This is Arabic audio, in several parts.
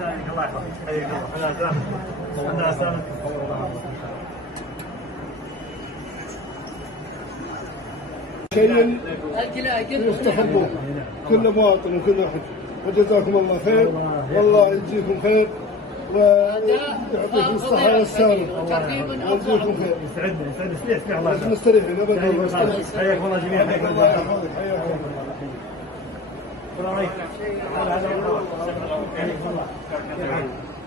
الله يحفظك. حياك الله. انا اسامك. شيء يستحبه كل مواطن وكل احد، وجزاكم الله خير والله يجزيكم خير ويعطيكم الصحة والسلامة ويجزيكم خير. يسعدنا اسمع الله. مستريحين ابدا. حياك الله جميعا. حياك الله. حياك الله.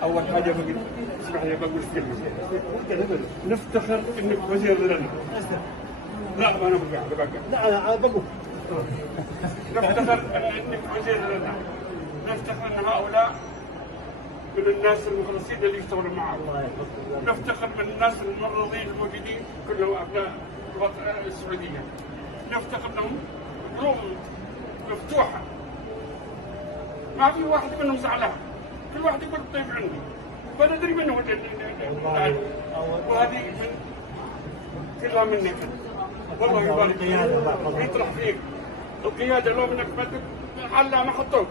أول حاجة بقول اسمح لي بقول كلمة. نفتخر إنك وزير لنا. لا ما أنا بقول. لا أنا بقول. نفتخر إنك وزير لنا. نفتخر أن هؤلاء من الناس المخلصين اللي يشتغلوا معه. نفتخر من الناس الممرضين الموجودين كلهم أبناء السعودية. نفتخر أنهم قلوب مفتوحة. ما في واحد منهم زعلان. كل واحد يقول طيب عندي، فندري منه وهذه من كلها منك والله يبارك فيك يطرح فيك القياده. لو منك محلها ما حطوك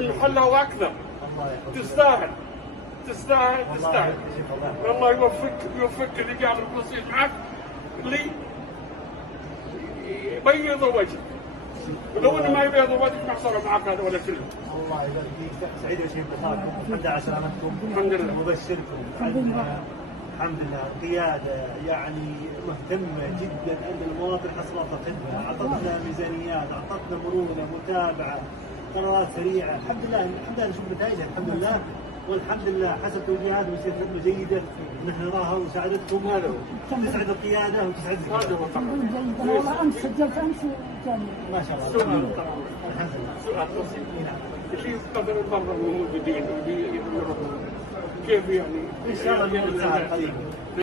محلها واكثر. تستاهل تستاهل تستاهل. والله يوفقك اللي قاعد القصير معك اللي يبيضوا وجهك، ولو انه ما يبيضوا وجهك ما صاروا معك هذا ولا كله. الله يبارك فيك. سعيد وشيء بلقائكم. الحمد لله على سلامتكم. الحمد لله. مبشركم. الحمد لله. القيادة يعني مهتمة جدا أن المواطن حصلت الخدمة، أعطتنا ميزانيات، أعطتنا مرونة، متابعة، قرارات سريعة. الحمد لله نشوف نتائجها الحمد لله، والحمد لله حسب توجيهات ويصير خدمة جيدة نحن نراها ومساعدتكم. هذا تسعد القيادة وتسعد هذا هو والله امس سجلت امس جاني ما شاء الله. الحمد لله. سؤال بسيط. اللي يقدر برا الموجودين كيف يعني؟ إن شاء الله اليوم قريب.